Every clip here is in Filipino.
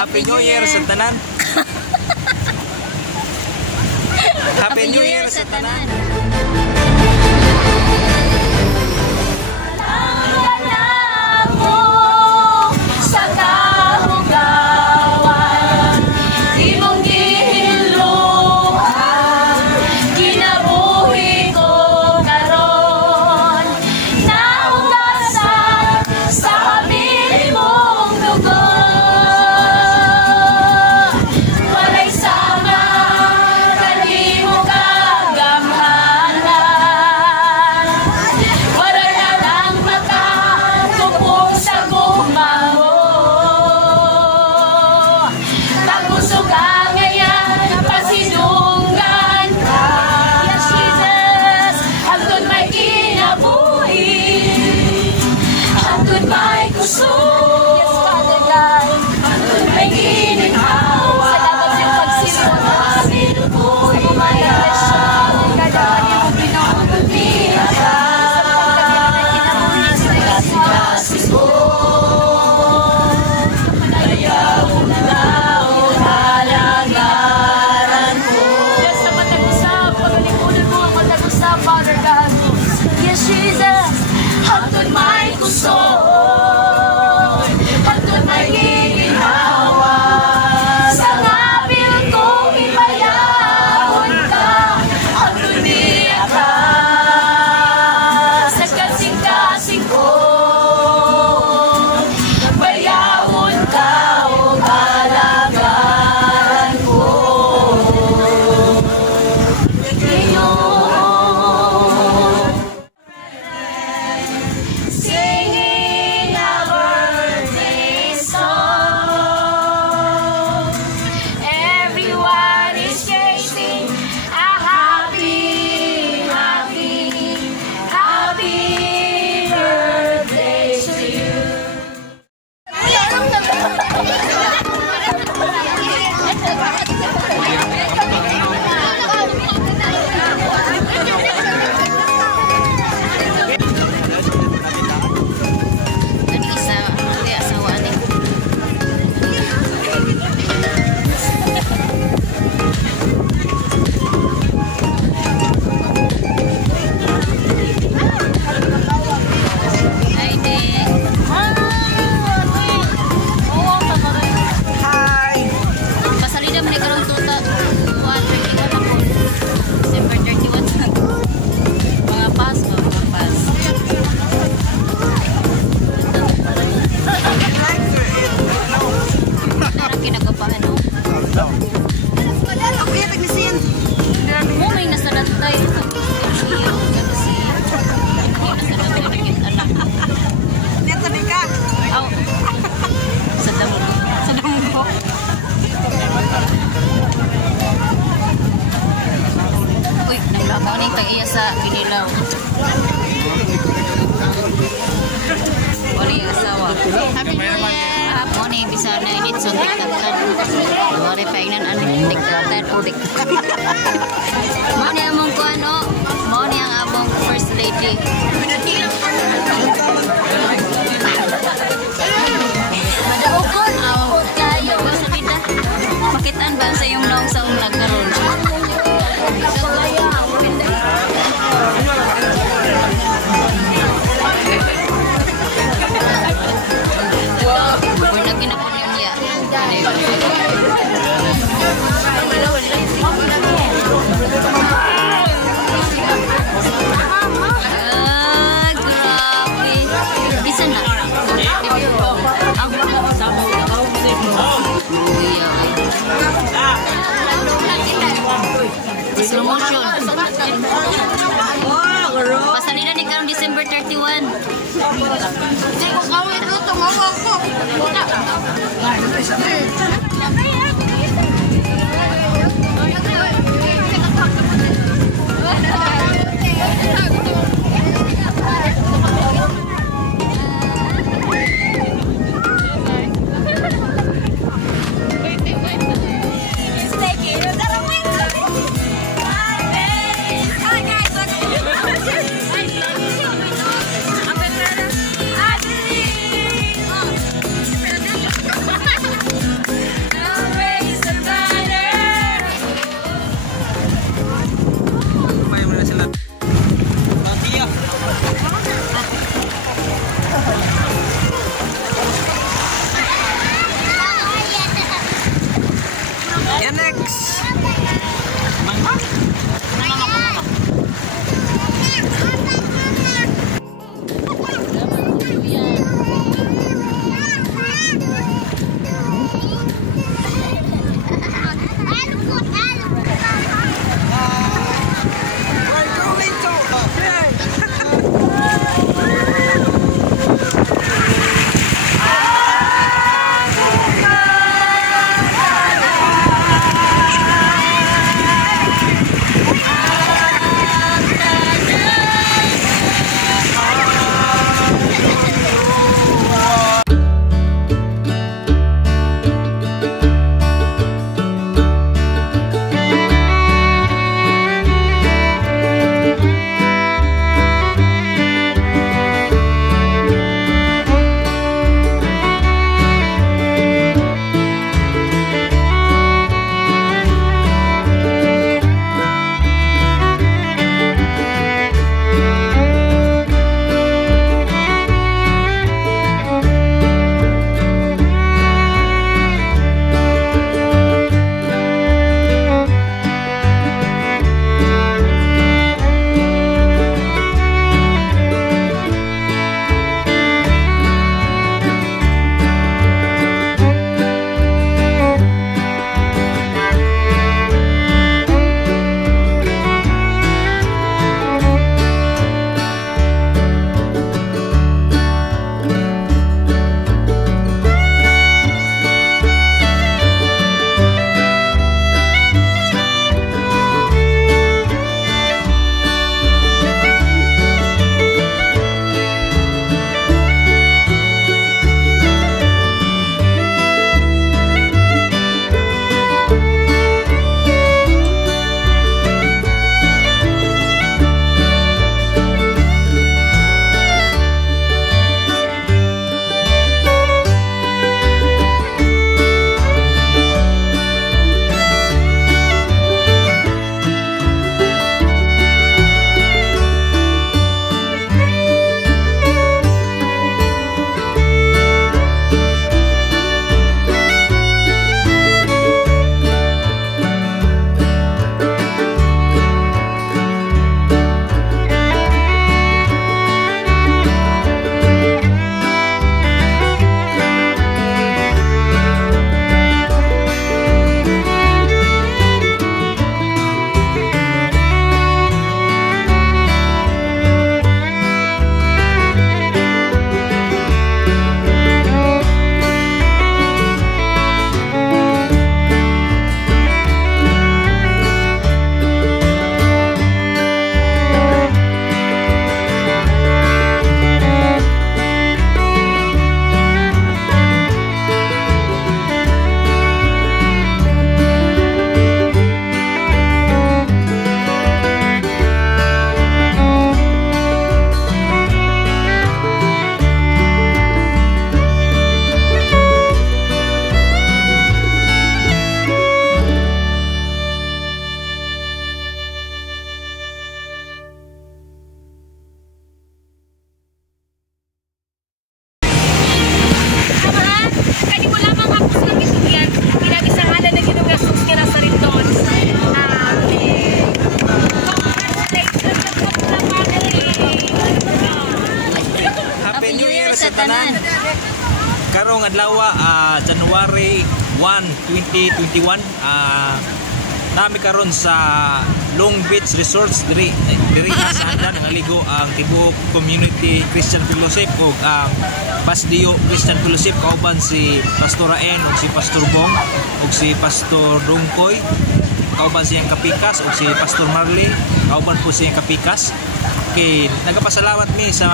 Happy New Year sa tanan. Happy New Year sa tanan. Sa Ginilaw. Wala yung asawa. Happy New Year! Mo ni bisa na init so tiktatan. Wala pa ingnan ano tiktatan o tiktatan. Mo ni among ko ano? Mo ni ang among first lady. Madaukon! Kayo! Salida. Makitaan ba sa yung naong sa nagkaroon? Slow motion. Pasalina ni karong December 31. Hindi ko kawin ito. Tumawag ko. adlaw January 1, 2021 nami karon sa Long Beach Resorts diri sa andan nangaligo ang tibuok community Christian Fellowship ug ang Pasdio Christian Fellowship kauban si Pastor En ug si Pastor Bong ug si Pastor Dungkoy kauban siyang kapikas ug si Pastor Marley kauban po siyang kapikas. Okay, nagapasalamat mi sa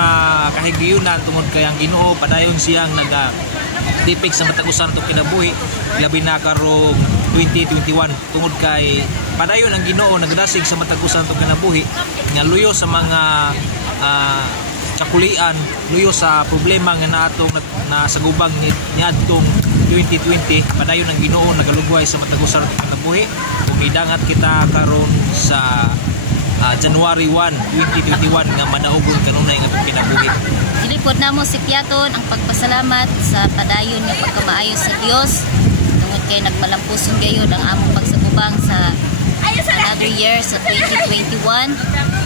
kahigayunan tungod kay ang Ginoo padayon siyang tipik sa matag-usan to kinabuhi labi na karong 2021 tungod kay padayon ang Ginoo nagdasig sa matag-usan to kinabuhi nga luyo sa mga kakulian, luyo sa problema nga naatong nasagubang niadtong 2020 padayon ang Ginoo nagalugway sa matag-usan to kinabuhi ug idangat kita karon sa January 1, 2021 nga madaogon kanunay nga kinabuhi. Dilipod namo si Piaton ang pagpasalamat sa padayon nga pagkamaayo sa Dios tungod kay nagmalampuson gayud ang among pagsagubang sa another year sa 2021.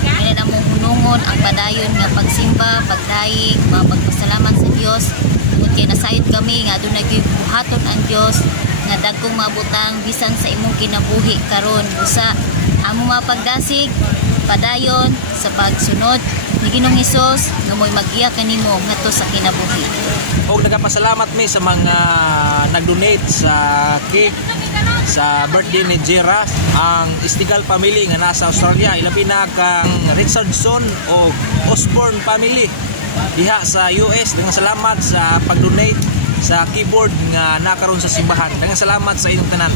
Kaya namo hunungon ang padayon nga pagsimba, pagdaig, mga pagpasalamat sa Dios tungod kay nasayod kami nga adunay gibuhaton ang Dios nga dagkong mabutang bisan sa imong kinabuhi karon busa among mapagdasig padayon sa pagsunod ni Ginoong Hesus nga mo'y magiya kanimo ngadto sa kinabuhi. Og nagapasalamat mi sa mga nag-donate sa cake sa birthday ni Jera ang Istigal family nga nasa Australia ilabi na kang Richardson o Osborne family diha sa US. Dengan salamat sa pag-donate sa keyboard nga nakaroon sa simbahan. Dengan salamat sa inyong tanan.